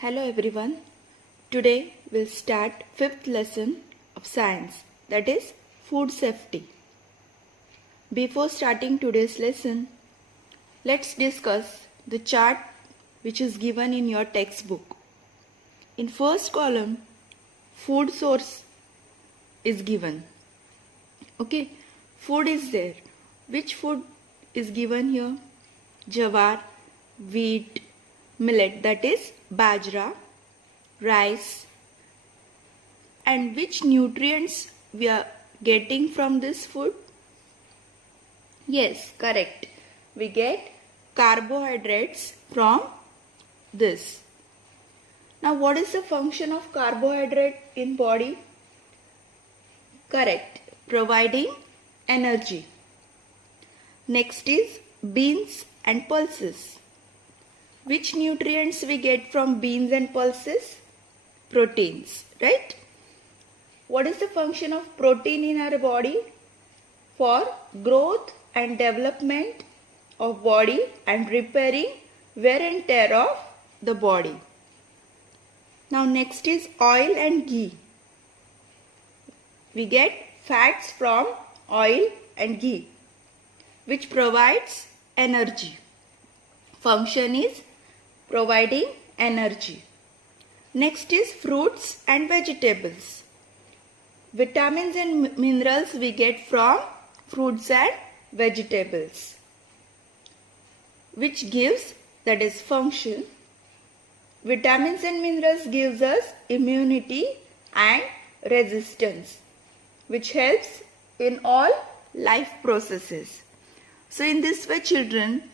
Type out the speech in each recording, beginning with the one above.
Hello everyone. Today we'll start 5th lesson of science, that is food safety. Before starting today's lesson, let's discuss the chart which is given in your textbook. In first column, food source is given. Okay, food is there. Which food is given here? Jawar, wheat, millet, that is bajra, rice. And which nutrients we are getting from this food? Yes, correct. We get carbohydrates from this. Now what is the function of carbohydrate in body? Correct, providing energy. Next is beans and pulses. Which nutrients we get from beans and pulses? Proteins, right? What is the function of protein in our body? For growth and development of body and repairing wear and tear of the body. Now next is oil and ghee. We get fats from oil and ghee, which provides energy. Function is providing energy. Next is fruits and vegetables. Vitamins and minerals we get from fruits and vegetables, which gives, that is function. Vitamins and minerals gives us immunity and resistance, which helps in all life processes. So in this way, children,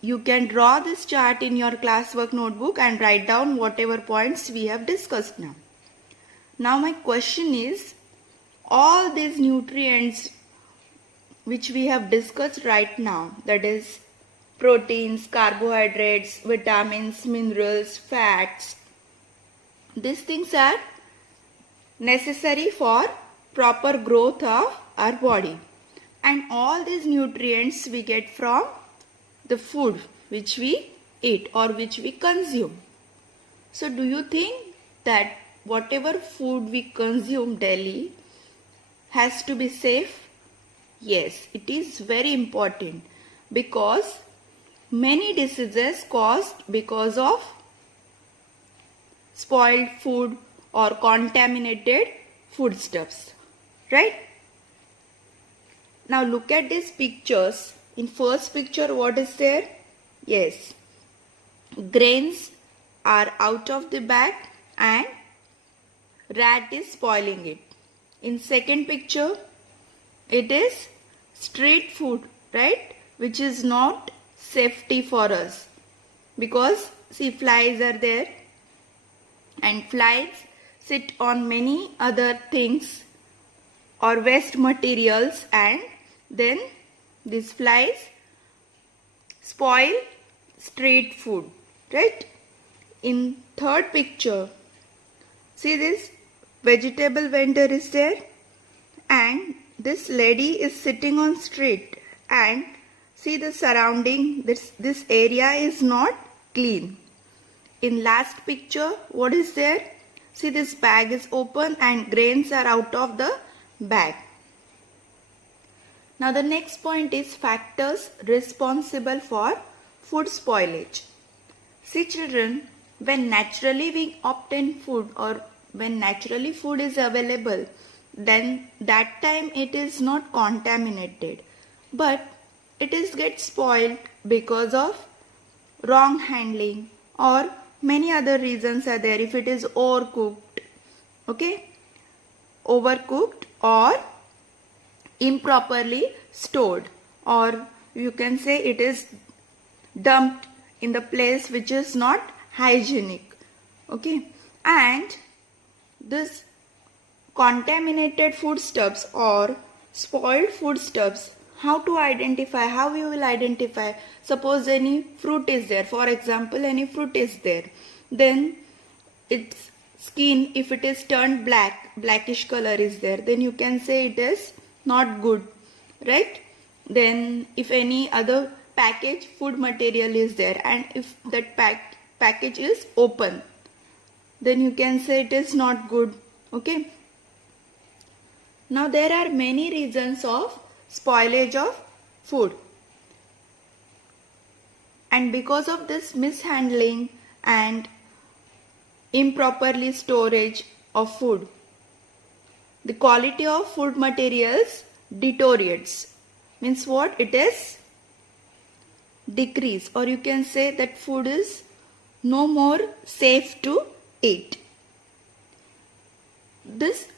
you can draw this chart in your classwork notebook and write down whatever points we have discussed now. Now my question is, all these nutrients which we have discussed right now, that is proteins, carbohydrates, vitamins, minerals, fats, these things are necessary for proper growth of our body. And all these nutrients we get from the food which we eat or which we consume. So do you think that whatever food we consume daily has to be safe? Yes, it is very important, because many diseases caused because of spoiled food or contaminated foodstuffs, right? Now look at these pictures. In first picture, what is there? Yes, grains are out of the bag and rat is spoiling it. In second picture, it is street food, right? Which is not safety for us, because see, flies are there and flies sit on many other things or waste materials, and then these flies spoil street food, right? In third picture, see, this vegetable vendor is there and this lady is sitting on street, and see the surrounding, this area is not clean. In last picture, what is there? See, this bag is open and grains are out of the bag. Now the next point is factors responsible for food spoilage. See children, when naturally we obtain food or when naturally food is available, then that time it is not contaminated, but it is get spoiled because of wrong handling or many other reasons are there. If it is overcooked, okay, overcooked or improperly stored, or you can say it is dumped in the place which is not hygienic, okay. And this contaminated foodstuffs or spoiled foodstuffs, how to identify, how you will identify? Suppose any fruit is there, for example any fruit is there, then its skin, if it is turned black, blackish color is there, then you can say it is not good, right? Then if any other packaged food material is there, and if that package is open, then you can say it is not good. Okay. Now there are many reasons of spoilage of food. And because of this mishandling and improperly storage of food, the quality of food materials deteriorates. Means what? It is decrease, or you can say that food is no more safe to eat. This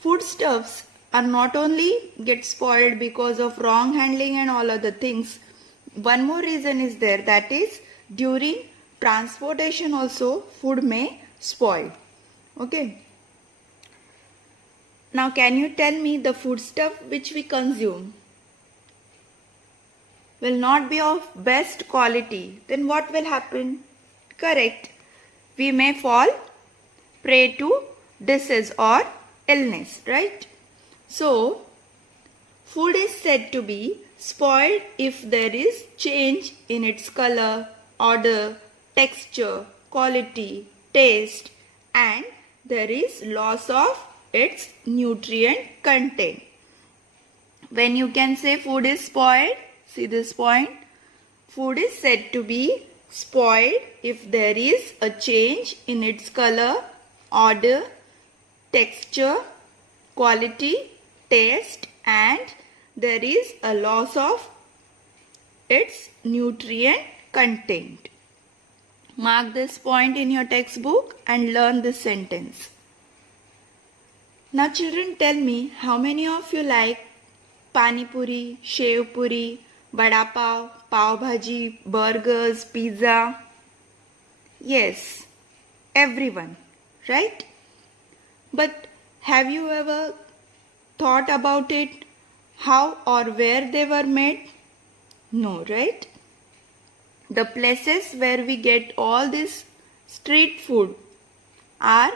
foodstuffs are not only get spoiled because of wrong handling and all other things. One more reason is there, that is during transportation also food may spoil. Okay. Now can you tell me the foodstuff which we consume will not be of best quality, then what will happen? Correct. We may fall prey to disease or illness, right? So, food is said to be spoiled if there is change in its color, odor, texture, quality, taste, and there is loss of its nutrient content. When you can say food is spoiled, see this point, food is said to be spoiled if there is a change in its color, odor, texture, quality, taste, and there is a loss of its nutrient content. Mark this point in your textbook and learn this sentence. Now children, tell me, how many of you like pani puri, shev puri, vada pav, pav bhaji, burgers, pizza? Yes, everyone, right? But have you ever thought about it, how or where they were made? No, right? The places where we get all this street food are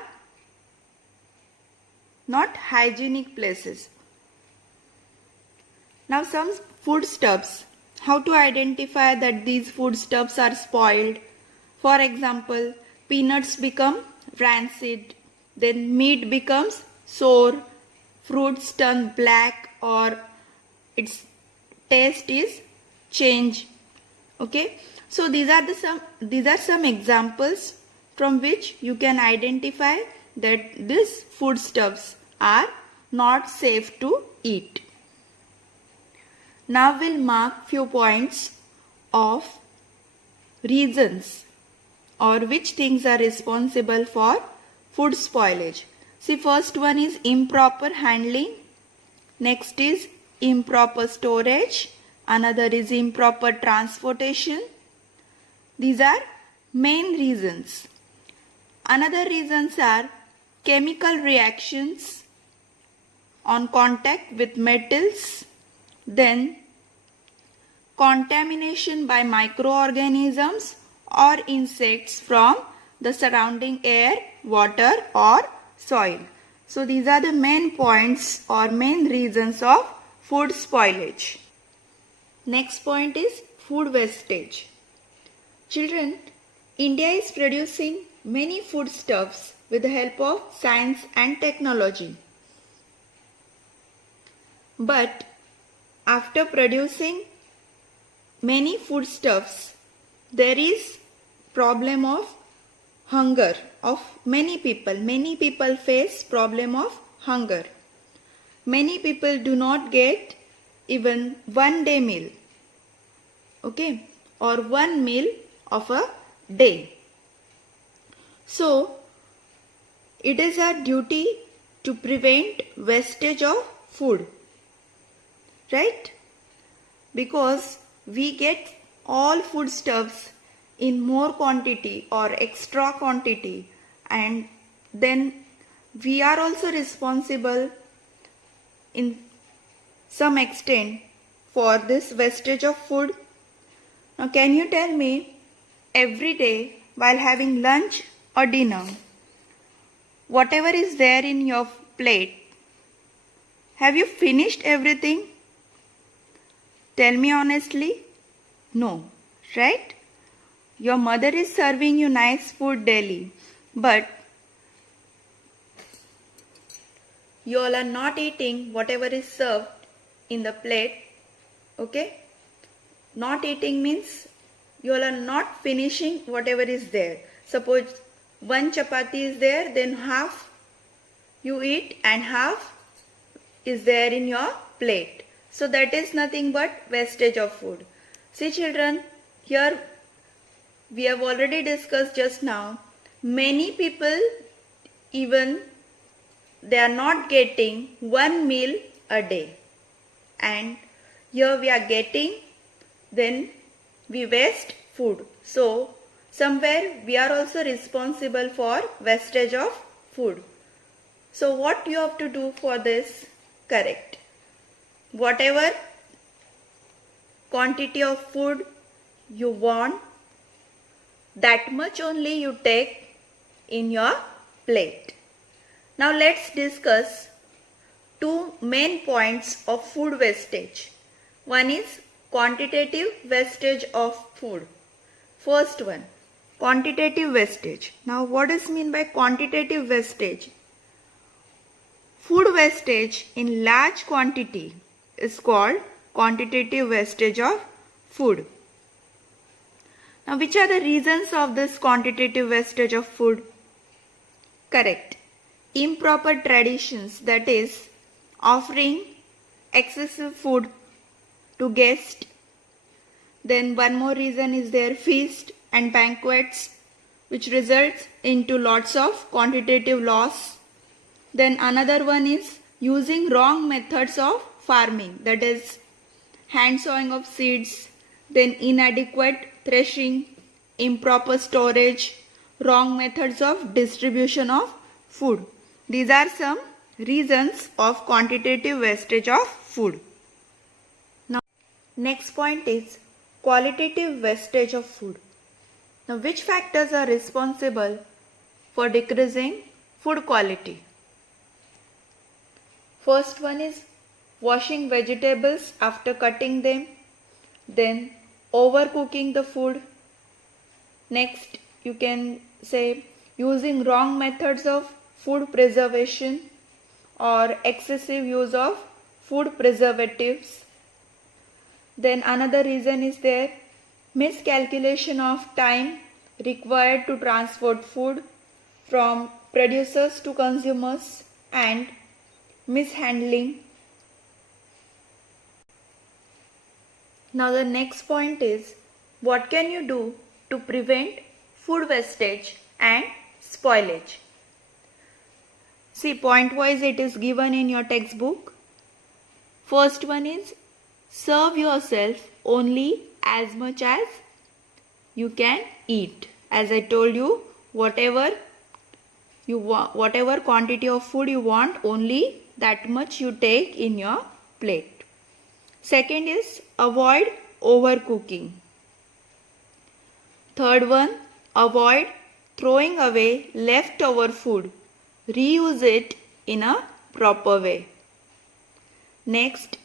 not hygienic places. Now some foodstuffs, how to identify that these foodstuffs are spoiled? For example, peanuts become rancid, then meat becomes sour, fruits turn black or its taste is changed. Okay, so these are some examples from which you can identify that these foodstuffs are not safe to eat. Now we'll mark few points of reasons or which things are responsible for food spoilage. See, first one is improper handling, next is improper storage, another is improper transportation. These are main reasons. Another reasons are chemical reactions on contact with metals, then contamination by microorganisms or insects from the surrounding air, water or soil. So these are the main points or main reasons of food spoilage. Next point is food wastage. Children, India is producing many foodstuffs with the help of science and technology. But after producing many foodstuffs, there is problem of hunger of many people. Many people face problem of hunger. Many people do not get even one day meal. Okay, or one meal of a day. So, it is our duty to prevent wastage of food, right? Because we get all foodstuffs in more quantity or extra quantity, and then we are also responsible in some extent for this wastage of food. Now can you tell me, every day while having lunch or dinner, whatever is there in your plate, have you finished everything? Tell me honestly, no, right? your mother is serving you nice food daily, but you all are not eating whatever is served in the plate. Okay? Not eating means you all are not finishing whatever is there. Suppose one chapati is there, then half you eat and half is there in your plate. So that is nothing but wastage of food. See children, here we have already discussed just now, many people even they are not getting one meal a day, and here we are getting, then we waste food. So somewhere we are also responsible for wastage of food. So what you have to do for this? Correct. Whatever quantity of food you want, that much only you take in your plate. Now let's discuss two main points of food wastage. One is quantitative wastage of food. First one, quantitative wastage. Now what is mean by quantitative wastage? Food wastage in large quantity is called quantitative wastage of food. Now which are the reasons of this quantitative wastage of food? Correct. Improper traditions, that is offering excessive food to guests. Then one more reason is their feast and banquets, which results into lots of quantitative loss. Then another one is using wrong methods of farming, that is hand sowing of seeds, then inadequate threshing, improper storage, wrong methods of distribution of food. These are some reasons of quantitative wastage of food. Now, next point is qualitative wastage of food. Now, which factors are responsible for decreasing food quality? First one is washing vegetables after cutting them, then overcooking the food. Next, you can say using wrong methods of food preservation or excessive use of food preservatives. Then another reason is there miscalculation of time required to transport food from producers to consumers and mishandling. Now the next point is what can you do to prevent food wastage and spoilage? See, point wise it is given in your textbook. First one is serve yourself only as much as you can eat. As I told you, whatever quantity of food you want, only that much you take in your plate. Second is avoid overcooking. Third one, avoid throwing away leftover food. Reuse it in a proper way. Next,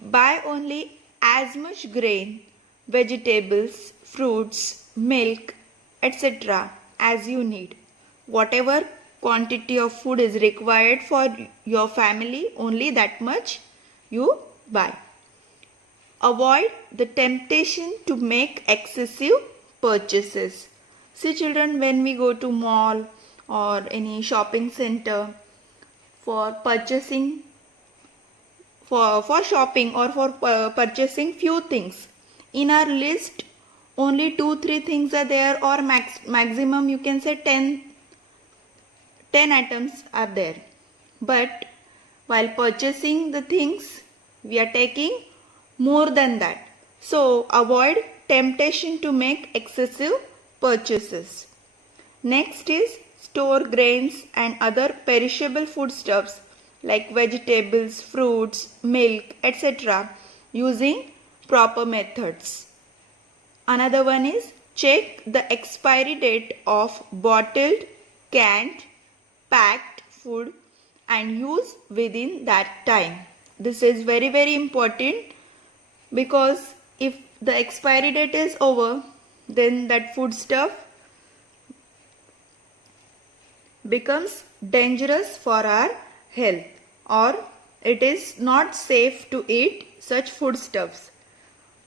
buy only as much grain, vegetables, fruits, milk, etc. as you need. Whatever quantity of food is required for your family, only that much you buy. Avoid the temptation to make excessive purchases. See children, when we go to mall or any shopping center for purchasing, for shopping or for purchasing few things, in our list only 2-3 things are there, or maximum you can say 10 items are there. But while purchasing the things, we are taking more than that. So avoid temptation to make excessive purchases. Next is store grains and other perishable foodstuffs like vegetables, fruits, milk, etc. using proper methods. Another one is check the expiry date of bottled, canned, packed food and use within that time. This is very, very important, because if the expiry date is over, then that foodstuff becomes dangerous for our health, or it is not safe to eat such foodstuffs.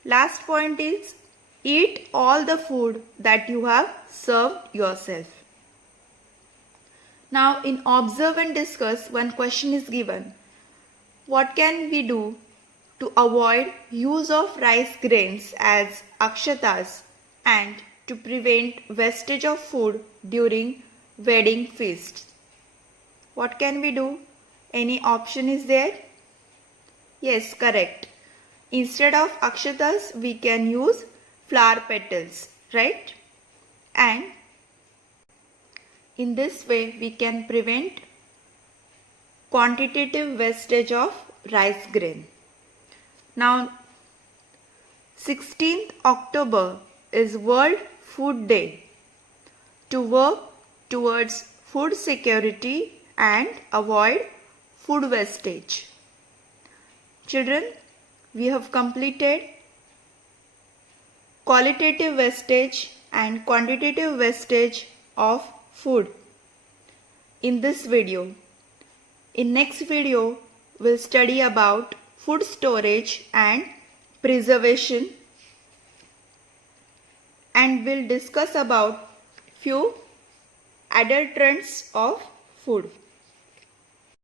Last point is, eat all the food that you have served yourself. Now in observe and discuss, one question is given. What can we do to avoid use of rice grains as akshatas and to prevent wastage of food during wedding feasts? What can we do? Any option is there? Yes, correct. Instead of akshatas, we can use flower petals, right? And in this way, we can prevent quantitative wastage of rice grain. Now, 16th October is World Food Day to work towards food security and avoid food wastage. Children, we have completed qualitative wastage and quantitative wastage of food in this video. In next video, we'll study about food storage and preservation, and we'll discuss about few adulterants of food.